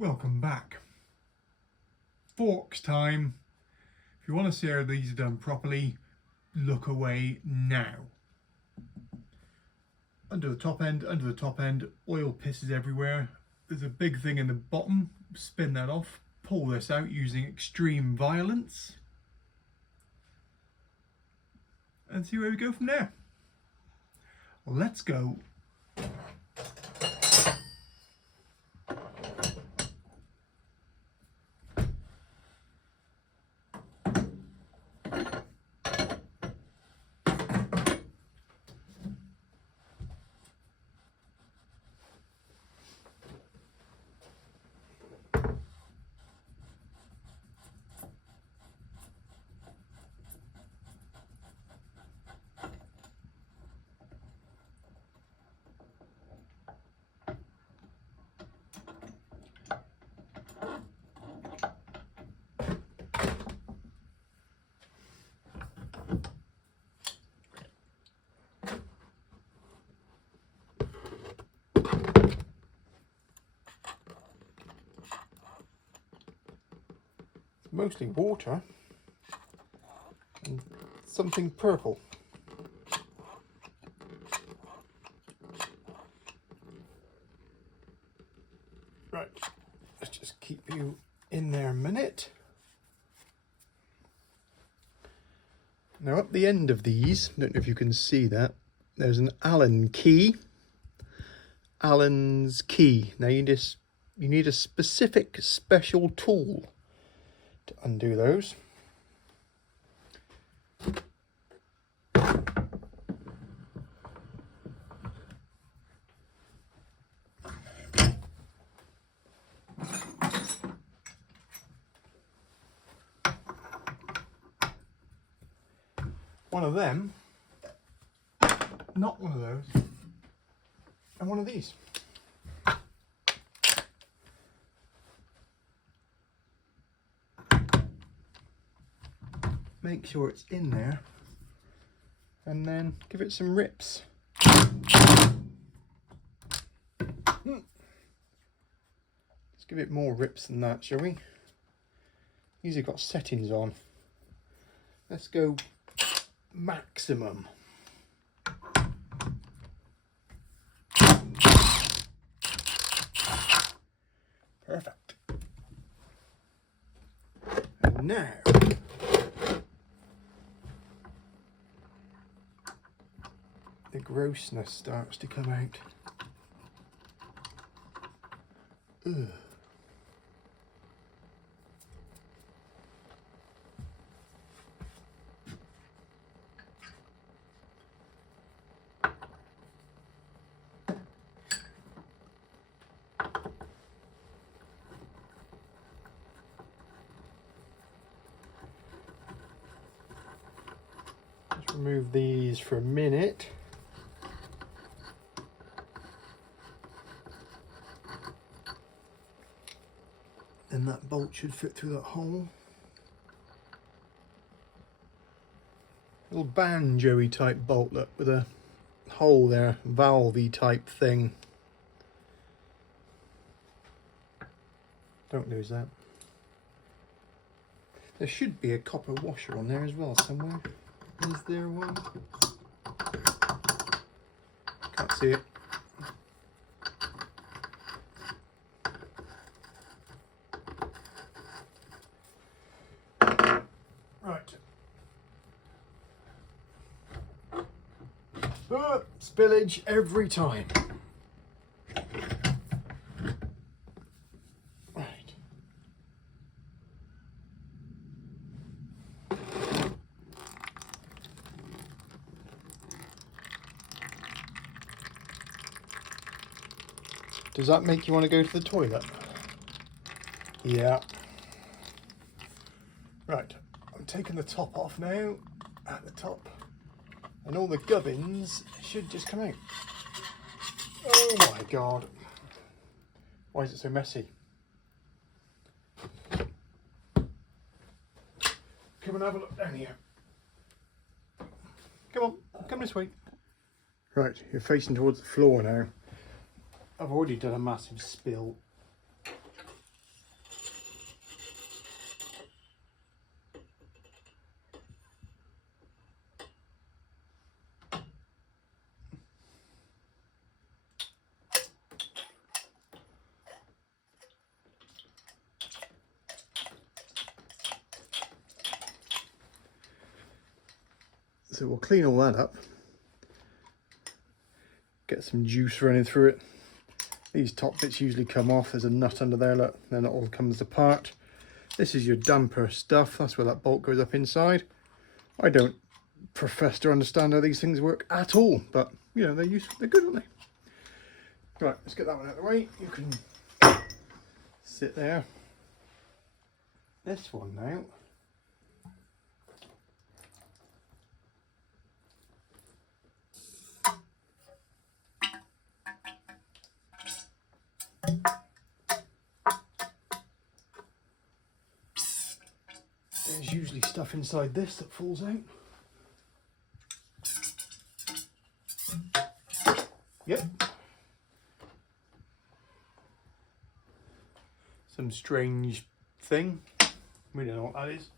Welcome back. Forks time. If you want to see how these are done properly, look away now. Under the top end, oil pisses everywhere. There's a big thing in the bottom, spin that off, pull this out using extreme violence, and see where we go from there. Let's go. Mostly water and something purple. Right, let's just keep you in there a minute. Now up the end of these, I don't know if you can see that, there's an Allen key. Allen's key. Now you need a specific special tool to undo those. One of them, not one of those, and one of these. Make sure it's in there and then give it some rips. Let's give it more rips than that, shall we? These have got settings on. Let's go maximum. Perfect. And now the grossness starts to come out. Ugh. Let's remove these for a minute. Then that bolt should fit through that hole. Little banjo-y type bolt, look, with a hole there, valve-y type thing. Don't lose that. There should be a copper washer on there as well somewhere. Is there one? Can't see it. Spillage every time. Right. Does that make you want to go to the toilet? Yeah. Right, I'm taking the top off now, at the top. And all the gubbins should just come out. Oh my god. Why is it so messy? Come and have a look down here. Come on, come this way. Right, you're facing towards the floor now. I've already done a massive spill. So we'll clean all that up. Get some juice running through it. These top bits usually come off. There's a nut under there, look, then it all comes apart. This is your damper stuff. That's where that bolt goes up inside. I don't profess to understand how these things work at all, but you know, they're useful, they're good, aren't they? Right, let's get that one out of the way. You can sit there. This one now. There's usually stuff inside this that falls out. Yep. Some strange thing. We don't know what that is.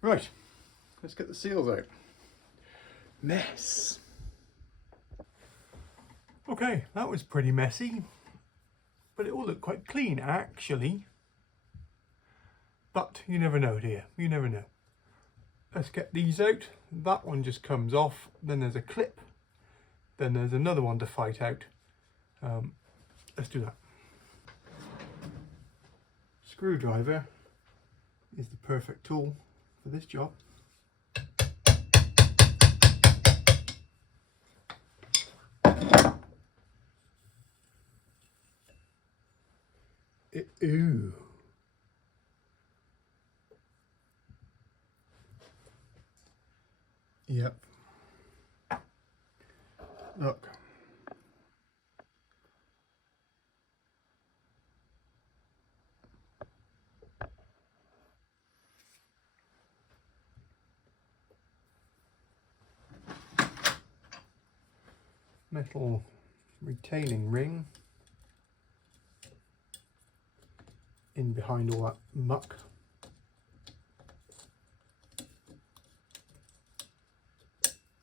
Right, let's get the seals out. Mess. Okay, that was pretty messy, but it all looked quite clean actually. But you never know, dear, you never know. Let's get these out. That one just comes off, then there's a clip, then there's another one to fight out. Let's do that. Screwdriver is the perfect tool for this job. Ooh. Yep. Look. Metal retaining ring in behind all that muck.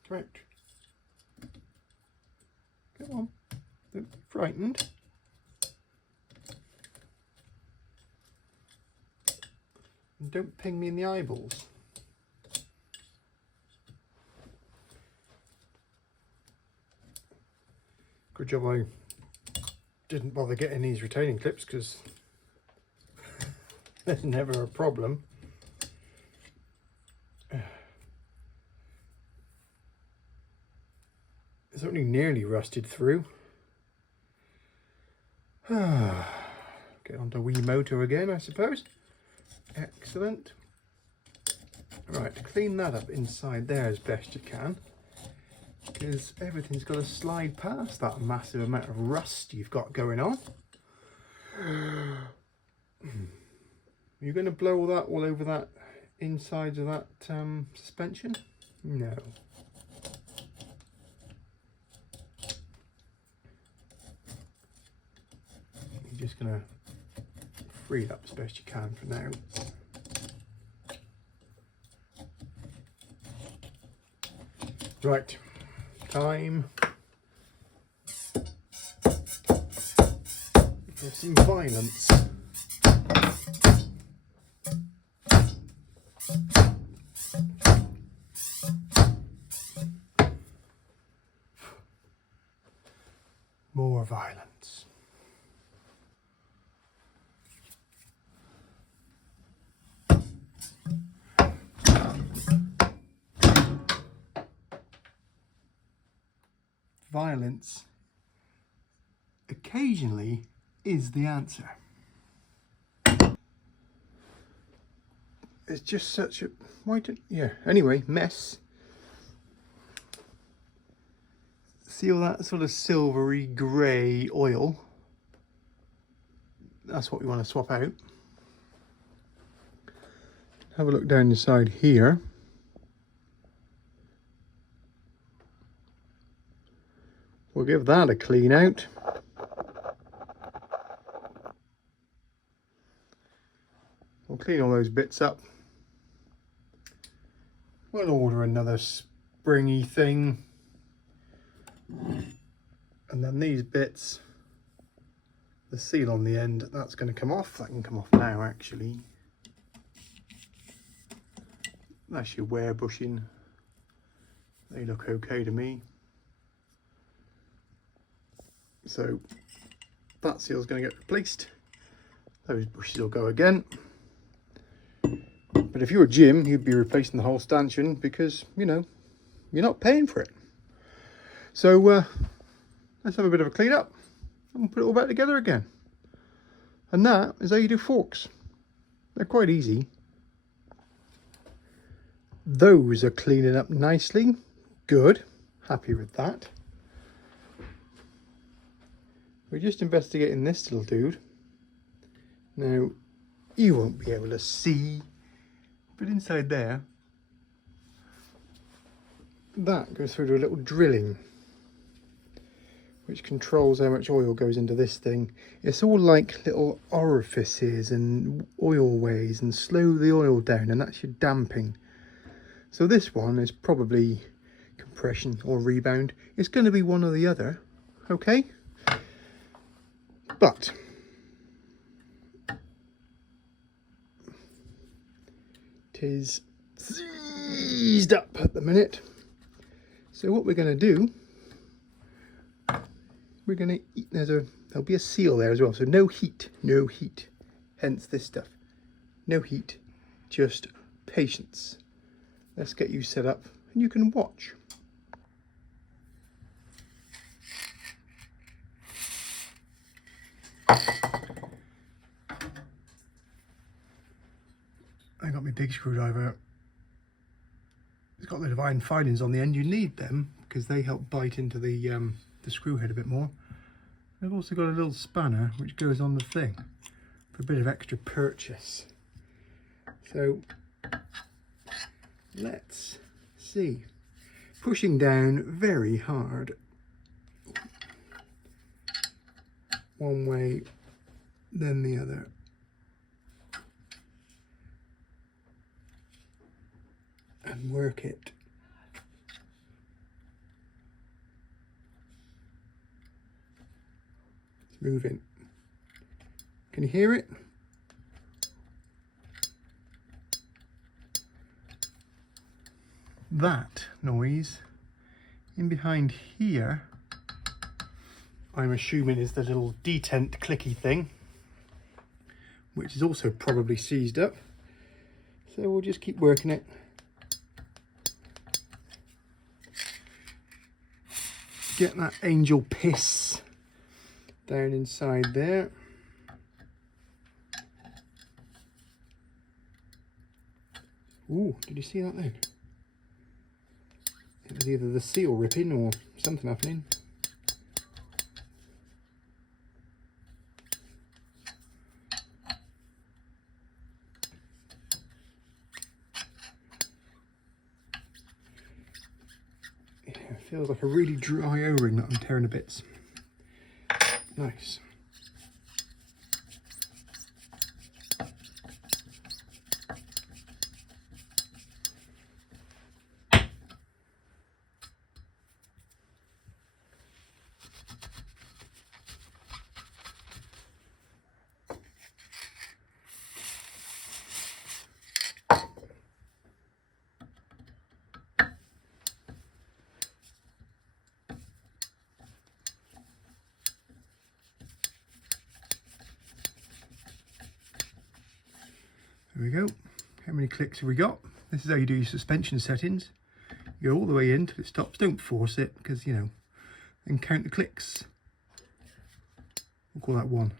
Come out. Come on, don't be frightened. And don't ping me in the eyeballs. Good job I didn't bother getting these retaining clips, because there's never a problem. It's only nearly rusted through. Get onto Wii motor again, I suppose. Excellent. Right, clean that up inside there as best you can, because everything's got to slide past that massive amount of rust you've got going on. You're going to blow all that all over that inside of that suspension? No. You're just going to free it up as best you can for now. Right, time for some violence. More violence. Violence occasionally is the answer. It's just such a, anyway, mess. See all that sort of silvery grey oil? That's what we want to swap out. Have a look down the side here. We'll give that a clean out. We'll clean all those bits up. We'll order another springy thing. And then these bits, the seal on the end, that's going to come off. That can come off now actually. That's your wear bushing. They look okay to me. So that seal's going to get replaced. Those bushes will go again. But if you were Jim, you'd be replacing the whole stanchion because, you know, you're not paying for it. So let's have a bit of a clean up and put it all back together again. And that is how you do forks. They're quite easy. Those are cleaning up nicely. Good. Happy with that. We're just investigating this little dude. Now, you won't be able to see, but inside there, that goes through to a little drilling, which controls how much oil goes into this thing. It's all like little orifices and oil ways, and slow the oil down, and that's your damping. So this one is probably compression or rebound. It's going to be one or the other, okay? But it is seized up at the minute. So what we're going to do, we're going to, there'll be a seal there as well. So no heat, hence this stuff. No heat, just patience. Let's get you set up and you can watch. I got my big screwdriver. It's got a lot of iron filings on the end. You need them because they help bite into the screw head a bit more. I've also got a little spanner which goes on the thing for a bit of extra purchase. So let's see. Pushing down very hard. One way, then the other. And work it. It's moving. Can you hear it? That noise in behind here, I'm assuming is the little detent clicky thing, which is also probably seized up. So we'll just keep working it. Get that angel piss down inside there. Ooh, did you see that then? It was either the seal ripping or something happening. Yeah, it feels like a really dry O-ring that I'm tearing to bits. Nice. There we go. How many clicks have we got? This is how you do your suspension settings. You go all the way in till it stops. Don't force it because, you know, then count the clicks. We'll call that 1.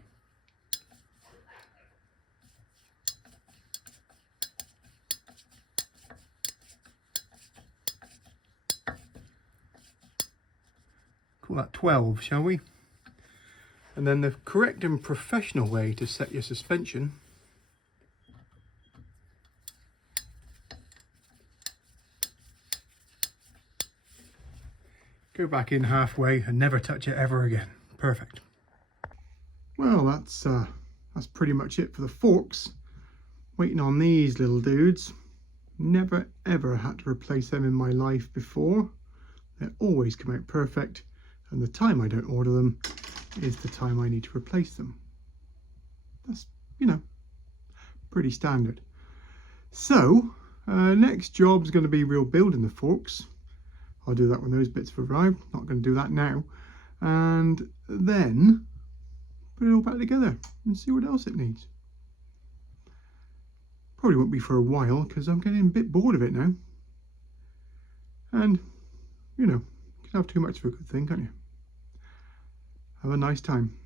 Call that 12, shall we? And then the correct and professional way to set your suspension . Go back in halfway and never touch it ever again. Perfect. Well, that's pretty much it for the forks. Waiting on these little dudes. Never ever had to replace them in my life before. They always come out perfect, and the time I don't order them is the time I need to replace them. That's, you know, pretty standard. So Next job is going to be rebuilding the forks. I'll do that when those bits have arrived. Not going to do that now. And then put it all back together and see what else it needs. Probably won't be for a while because I'm getting a bit bored of it now. And, you know, you can have too much for a good thing, can't you? Have a nice time.